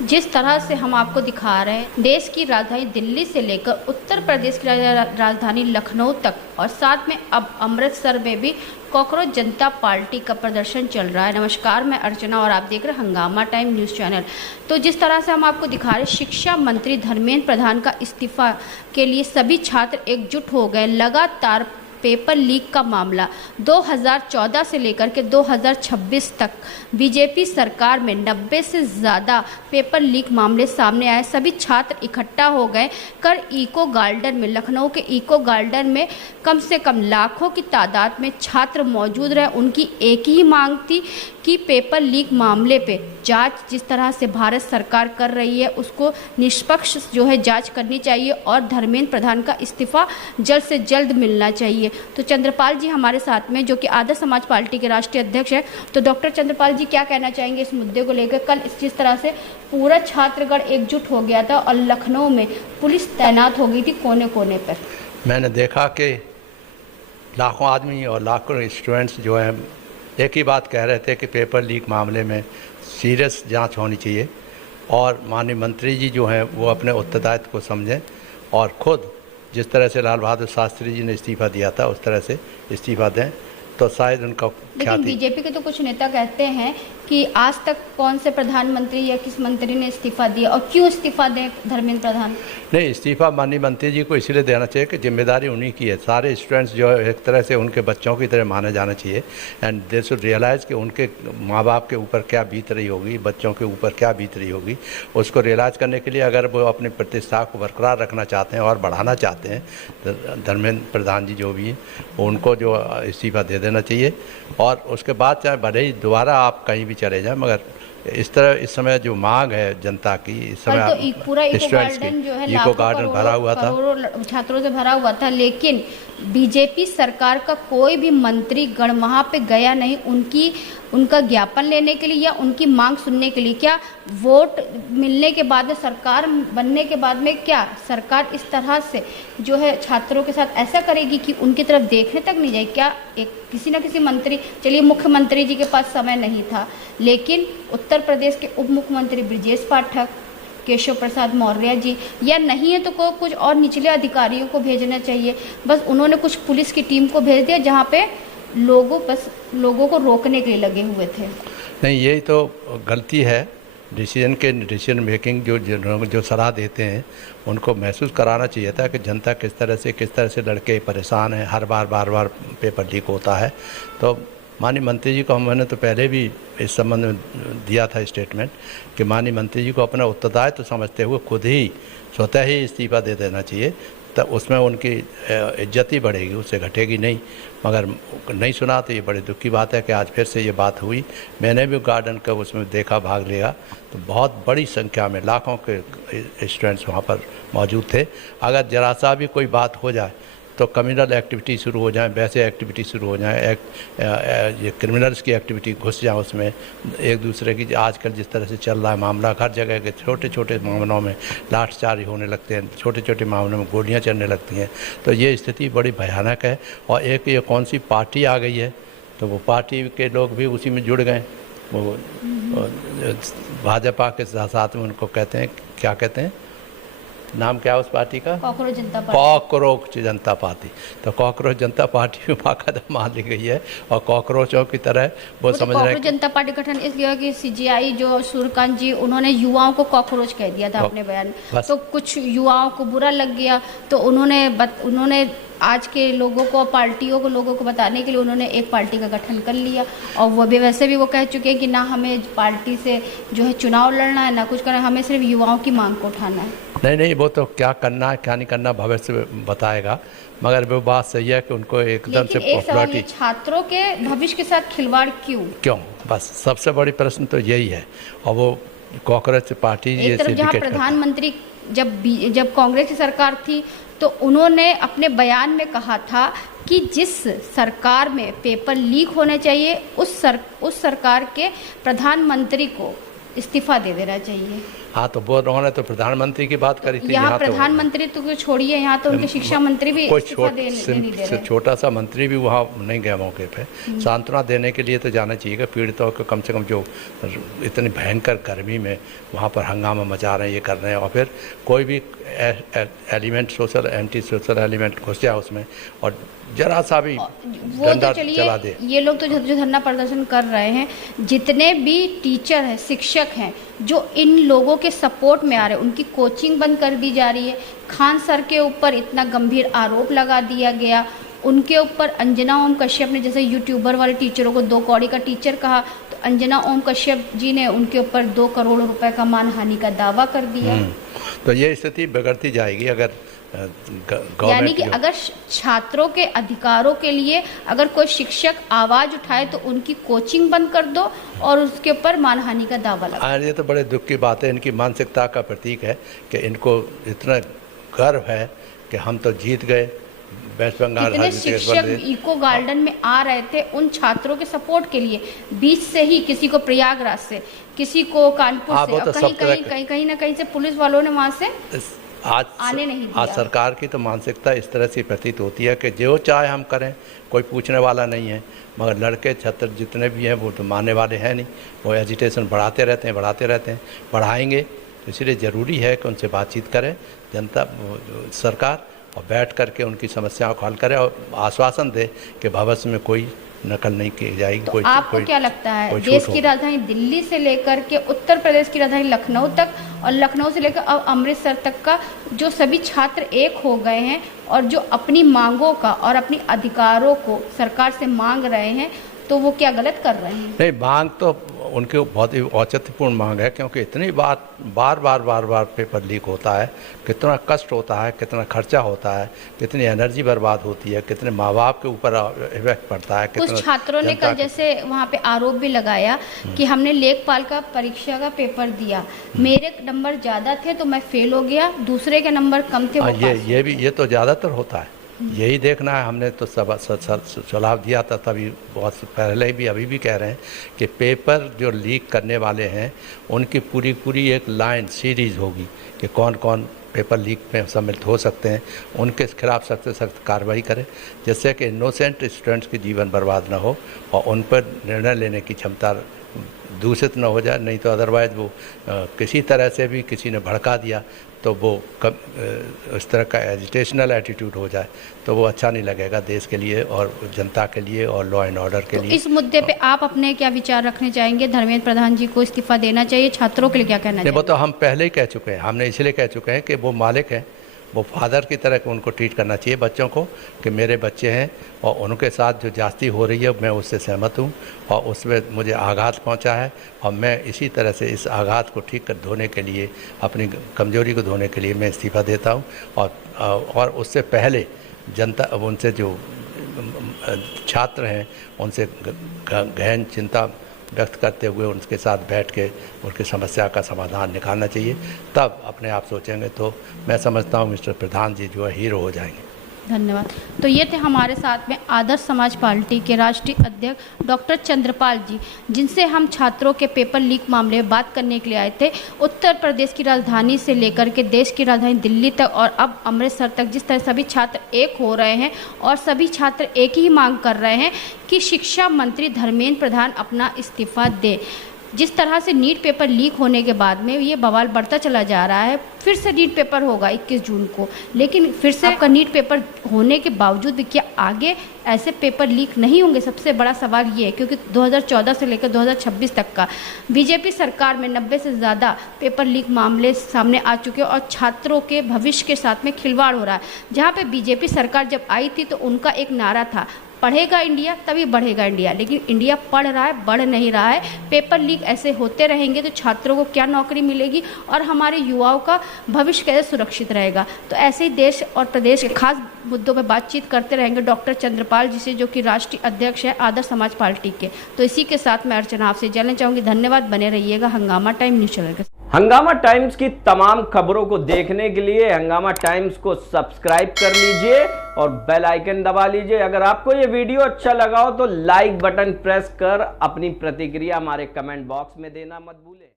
जिस तरह से हम आपको दिखा रहे हैं, देश की राजधानी दिल्ली से लेकर उत्तर प्रदेश की राजधानी लखनऊ तक और साथ में अब अमृतसर में भी कॉकरोच जनता पार्टी का प्रदर्शन चल रहा है। नमस्कार, मैं अर्चना और आप देख रहे हैं हंगामा टाइम न्यूज़ चैनल। तो जिस तरह से हम आपको दिखा रहे हैं, शिक्षा मंत्री धर्मेंद्र प्रधान का इस्तीफा के लिए सभी छात्र एकजुट हो गए। लगातार पेपर लीक का मामला 2014 से लेकर के 2026 तक बीजेपी सरकार में 90 से ज़्यादा पेपर लीक मामले सामने आए। सभी छात्र इकट्ठा हो गए कर इको गार्डन में, लखनऊ के इको गार्डन में कम से कम लाखों की तादाद में छात्र मौजूद रहे। उनकी एक ही मांग थी कि पेपर लीक मामले पे जांच जिस तरह से भारत सरकार कर रही है उसको निष्पक्ष जो है जांच करनी चाहिए और धर्मेंद्र प्रधान का इस्तीफा जल्द से जल्द मिलना चाहिए। तो चंद्रपाल जी हमारे साथ में, जो कि आदर्श समाज पार्टी के राष्ट्रीय अध्यक्ष है। तो डॉक्टर चंद्रपाल जी, क्या कहना चाहेंगे इस मुद्दे को लेकर? कल जिस तरह से पूरा छात्रगण एकजुट हो गया था और लखनऊ में पुलिस तैनात हो गई थी कोने कोने पर। मैंने देखा कि लाखों आदमी और लाखों स्टूडेंट्स जो हैं एक ही बात कह रहे थे कि पेपर लीक मामले में सीरियस जांच होनी चाहिए और माननीय मंत्री जी जो हैं वो अपने उत्तरदायित्व को समझें और ख़ुद जिस तरह से लाल बहादुर शास्त्री जी ने इस्तीफ़ा दिया था उस तरह से इस्तीफ़ा दें तो शायद उनका लेकिन बीजेपी के तो कुछ नेता कहते हैं कि आज तक कौन से प्रधानमंत्री या किस मंत्री ने इस्तीफा दिया और क्यों इस्तीफा दें धर्मेंद्र प्रधान? नहीं, इस्तीफा माननीय मंत्री जी को इसलिए देना चाहिए कि जिम्मेदारी उन्हीं की है। सारे स्टूडेंट्स जो है एक तरह से उनके बच्चों की तरह माने जाना चाहिए एंड दे शुड रियलाइज़ कि उनके माँ बाप के ऊपर क्या बीत रही होगी, बच्चों के ऊपर क्या बीत रही होगी। उसको रियलाइज़ करने के लिए अगर वो अपनी प्रतिष्ठा को बरकरार रखना चाहते हैं और बढ़ाना चाहते हैं, धर्मेंद्र प्रधान जी जो भी हैं उनको जो इस्तीफा दे देना चाहिए और उसके बाद चाहे भले ही दोबारा आप कहीं भी चले जाएं, मगर इस तरह इस समय जो मांग है जनता की, इस समय तो पूरा इको गार्डन जो है इको गार्डन भरा हुआ था, करोड़ों छात्रों से भरा हुआ था, लेकिन बीजेपी सरकार का कोई भी मंत्री गण वहाँ पे गया नहीं उनका ज्ञापन लेने के लिए या उनकी मांग सुनने के लिए। क्या वोट मिलने के बाद में, सरकार बनने के बाद में, क्या सरकार इस तरह से जो है छात्रों के साथ ऐसा करेगी कि उनकी तरफ देखने तक नहीं जाए? क्या एक किसी न किसी मंत्री, चलिए मुख्यमंत्री जी के पास समय नहीं था, लेकिन उत्तर प्रदेश के उप मुख्यमंत्री ब्रजेश पाठक, केशव प्रसाद मौर्य जी, या नहीं है तो कुछ और निचले अधिकारियों को भेजना चाहिए। बस उन्होंने कुछ पुलिस की टीम को भेज दिया जहाँ पे लोगों को रोकने के लिए लगे हुए थे। नहीं, यही तो गलती है। डिसीजन मेकिंग जो सलाह देते हैं उनको महसूस कराना चाहिए था कि जनता किस तरह से लड़के परेशान हैं, हर बार पेपर लीक होता है। तो माननीय मंत्री जी को मैंने तो पहले भी इस संबंध में दिया था स्टेटमेंट कि माननीय मंत्री जी को अपना उत्तरदायित्व समझते हुए खुद ही स्वतः ही इस्तीफा दे देना चाहिए, तब उसमें उनकी इज्जत ही बढ़ेगी, उससे घटेगी नहीं। मगर नहीं सुना तो ये बड़ी दुख की बात है कि आज फिर से ये बात हुई। मैंने भी गार्डन का उसमें देखा, भाग लिया, तो बहुत बड़ी संख्या में लाखों के स्टूडेंट्स वहाँ पर मौजूद थे। अगर जरा सा भी कोई बात हो जाए तो कम्युनल एक्टिविटी शुरू हो जाए, वैसे एक्टिविटी शुरू हो जाए, ये क्रिमिनल्स की एक्टिविटी घुस जाए उसमें, एक दूसरे की आजकल जिस तरह से चल रहा है मामला, हर जगह के छोटे छोटे मामलों में लाठचार्ज होने लगते हैं, छोटे छोटे मामलों में गोलियां चलने लगती हैं। तो ये स्थिति बड़ी भयानक है। और एक ये कौन सी पार्टी आ गई है, तो वो पार्टी के लोग भी उसी में जुड़ गए। वो भाजपा के साथ में उनको कहते हैं, क्या कहते हैं, नाम क्या है उस पार्टी का? कॉकरोच जनता पार्टी। कॉकरोच जनता पार्टी। तो कॉकरोच जनता पार्टी में बाकायदा मान ली गई है और कॉकरोचों की तरह वो समझ रहे हैं। कॉकरोच जनता पार्टी गठन इसलिए कि सीजीआई जो सूर्यकांत जी, उन्होंने युवाओं को कॉकरोच कह दिया था अपने बयान में, तो कुछ युवाओं को बुरा लग गया। तो उन्होंने आज के लोगों को, पार्टियों को, लोगों को बताने के लिए उन्होंने एक पार्टी का गठन कर लिया। और वो भी वैसे भी वो कह चुके हैं कि ना हमें पार्टी से जो है चुनाव लड़ना है, ना कुछ करना है, हमें सिर्फ युवाओं की मांग को उठाना है। नहीं, वो तो क्या करना है क्या नहीं करना भविष्य बताएगा, मगर वो बात सही है कि उनको एकदम से पॉपुलरिटी, छात्रों के भविष्य के साथ खिलवाड़ क्यों? बस सबसे बड़ी प्रश्न तो यही है। और वो कांग्रेस पार्टी एक तरफ जहाँ प्रधानमंत्री जब कांग्रेस की सरकार थी तो उन्होंने अपने बयान में कहा था कि जिस सरकार में पेपर लीक होने चाहिए उस सरकार के प्रधानमंत्री को इस्तीफा दे देना चाहिए। हाँ, तो वो उन्होंने तो प्रधानमंत्री की बात करी थी। यहाँ तो प्रधानमंत्री तो छोड़िए, यहाँ तो उनके शिक्षा मंत्री भी इस्तीफा नहीं दे रहे। छोटा सा मंत्री भी वहाँ नहीं गया मौके पे। सांत्वना देने के लिए तो जाना चाहिए कि पीड़ितों को कम से कम, जो इतनी भयंकर गर्मी में वहाँ पर हंगामा मचा रहे हैं, ये कर रहे हैं, और फिर कोई भी element, social anti social element घुस जाए उसमें और जरा सा भी डंडा चला दे। ये लोग तो जो धरना प्रदर्शन कर रहे हैं, जितने भी टीचर हैं, शिक्षक हैं, जो इन लोगों के सपोर्ट में आ रहे हैं, उनकी कोचिंग बंद कर दी जा रही है। खान सर के ऊपर इतना गंभीर आरोप लगा दिया गया, उनके ऊपर अंजना ओम कश्यप ने, जैसे यूट्यूबर वाले टीचरों को 2 कौड़ी का टीचर कहा, तो अंजना ओम कश्यप जी ने उनके ऊपर 2 करोड़ रुपए का मानहानि का दावा कर दिया। तो ये स्थिति बिगड़ती जाएगी अगर यानी कि अगर छात्रों के अधिकारों के लिए अगर कोई शिक्षक आवाज उठाए तो उनकी कोचिंग बंद कर दो और उसके ऊपर मानहानि का दावा लगा। ये तो बड़े दुख की बात है। इनकी मानसिकता का प्रतीक है कि इनको इतना गर्व है कि हम तो जीत गए। वेस्ट बंगाल कितने शिक्षक इको गार्डन में आ रहे थे उन छात्रों के सपोर्ट के लिए, बीच से ही, किसी को प्रयागराज से, किसी को कानपुर से, तो कहीं ना कहीं से पुलिस वालों ने वहां से आने नहीं दिया। आज सरकार की तो मानसिकता इस तरह से प्रतीत होती है कि जो चाहे हम करें, कोई पूछने वाला नहीं है। मगर लड़के छात्र जितने भी हैं वो तो मानने वाले हैं नहीं, वो एजिटेशन बढ़ाते रहते हैं, बढ़ाएंगे। तो इसलिए ज़रूरी है कि उनसे बातचीत करें जनता, सरकार, और बैठ करके उनकी समस्याओं को हल करे और आश्वासन दे कि भविष्य में कोई नकल नहीं की जाएगी। तो आपको क्या लगता है, देश की राजधानी दिल्ली से लेकर के उत्तर प्रदेश की राजधानी लखनऊ तक और लखनऊ से लेकर अब अमृतसर तक का जो सभी छात्र एक हो गए हैं और जो अपनी मांगों का और अपनी अधिकारों को सरकार से मांग रहे हैं, तो वो क्या गलत कर रहे हैं? नहीं, मांग तो उनकी बहुत ही औचित्यपूर्ण मांग है, क्योंकि इतनी बार पेपर लीक होता है, कितना कष्ट होता है, कितना खर्चा होता है, कितनी एनर्जी बर्बाद होती है, कितने माँ बाप के ऊपर इफेक्ट पड़ता है। कुछ छात्रों ने कल जैसे वहाँ पे आरोप भी लगाया कि हमने लेखपाल का परीक्षा का पेपर दिया, मेरे नंबर ज़्यादा थे तो मैं फेल हो गया, दूसरे के नंबर कम थे। ये तो ज़्यादातर होता है। यही देखना है। हमने तो सलाह दिया था तभी, बहुत पहले भी, अभी भी कह रहे हैं कि पेपर जो लीक करने वाले हैं उनकी पूरी एक लाइन सीरीज होगी कि कौन कौन पेपर लीक में सम्मिलित हो सकते हैं, उनके खिलाफ सख्त से सख्त कार्रवाई करें, जिससे कि इनोसेंट स्टूडेंट्स की जीवन बर्बाद ना हो और उन पर निर्णय लेने की क्षमता दूषित न हो जाए। नहीं तो अदरवाइज़ वो किसी तरह से भी किसी ने भड़का दिया तो वो इस तरह का एजिटेशनल एटीट्यूड हो जाए तो वो अच्छा नहीं लगेगा देश के लिए और जनता के लिए और लॉ एंड ऑर्डर के लिए। इस मुद्दे पे आप अपने क्या विचार रखने चाहेंगे? धर्मेंद्र प्रधान जी को इस्तीफा देना चाहिए, छात्रों के लिए क्या कहना चाहिए? वो तो हम पहले ही कह चुके हैं, हमने इसलिए कह चुके हैं कि वो मालिक हैं, वो फादर की तरह उनको ट्रीट करना चाहिए बच्चों को कि मेरे बच्चे हैं और उनके साथ जो ज्यादती हो रही है मैं उससे सहमत हूँ और उसमें मुझे आघात पहुँचा है और मैं इसी तरह से इस आघात को ठीक कर धोने के लिए, अपनी कमजोरी को धोने के लिए मैं इस्तीफा देता हूँ। और उससे पहले जनता, उनसे जो छात्र हैं उनसे गहन चिंता व्यक्त करते हुए उनके साथ बैठ के उनकी समस्या का समाधान निकालना चाहिए, तब अपने आप सोचेंगे तो मैं समझता हूँ मिस्टर प्रधान जी जो है हीरो हो जाएंगे। धन्यवाद। तो ये थे हमारे साथ में आदर्श समाज पार्टी के राष्ट्रीय अध्यक्ष डॉक्टर चंद्रपाल जी, जिनसे हम छात्रों के पेपर लीक मामले में बात करने के लिए आए थे। उत्तर प्रदेश की राजधानी से लेकर के देश की राजधानी दिल्ली तक और अब अमृतसर तक जिस तरह सभी छात्र एक हो रहे हैं और सभी छात्र एक ही मांग कर रहे हैं कि शिक्षा मंत्री धर्मेंद्र प्रधान अपना इस्तीफा दे। जिस तरह से नीट पेपर लीक होने के बाद में ये बवाल बढ़ता चला जा रहा है, फिर से नीट पेपर होगा 21 जून को, लेकिन फिर से आपका नीट पेपर होने के बावजूद भी क्या आगे ऐसे पेपर लीक नहीं होंगे? सबसे बड़ा सवाल ये है, क्योंकि 2014 से लेकर 2026 तक का बीजेपी सरकार में 90 से ज़्यादा पेपर लीक मामले सामने आ चुके हैं और छात्रों के भविष्य के साथ में खिलवाड़ हो रहा है। जहाँ पे बीजेपी सरकार जब आई थी तो उनका एक नारा था, पढ़ेगा इंडिया तभी बढ़ेगा इंडिया, लेकिन इंडिया पढ़ रहा है, बढ़ नहीं रहा है। पेपर लीक ऐसे होते रहेंगे तो छात्रों को क्या नौकरी मिलेगी और हमारे युवाओं का भविष्य कैसे सुरक्षित रहेगा? तो ऐसे ही देश और प्रदेश के खास मुद्दों पर बातचीत करते रहेंगे डॉक्टर चंद्रपाल जी से, जो कि राष्ट्रीय अध्यक्ष है आदर्श समाज पार्टी के। तो इसी के साथ मैं अर्चना आपसे जानना चाहूँगी। धन्यवाद, बने रहिएगा हंगामा टाइम न्यूज़ चैनल के। हंगामा टाइम्स की तमाम खबरों को देखने के लिए हंगामा टाइम्स को सब्सक्राइब कर लीजिए और बेल आइकन दबा लीजिए। अगर आपको ये वीडियो अच्छा लगा हो तो लाइक बटन प्रेस कर अपनी प्रतिक्रिया हमारे कमेंट बॉक्स में देना मत भूलें।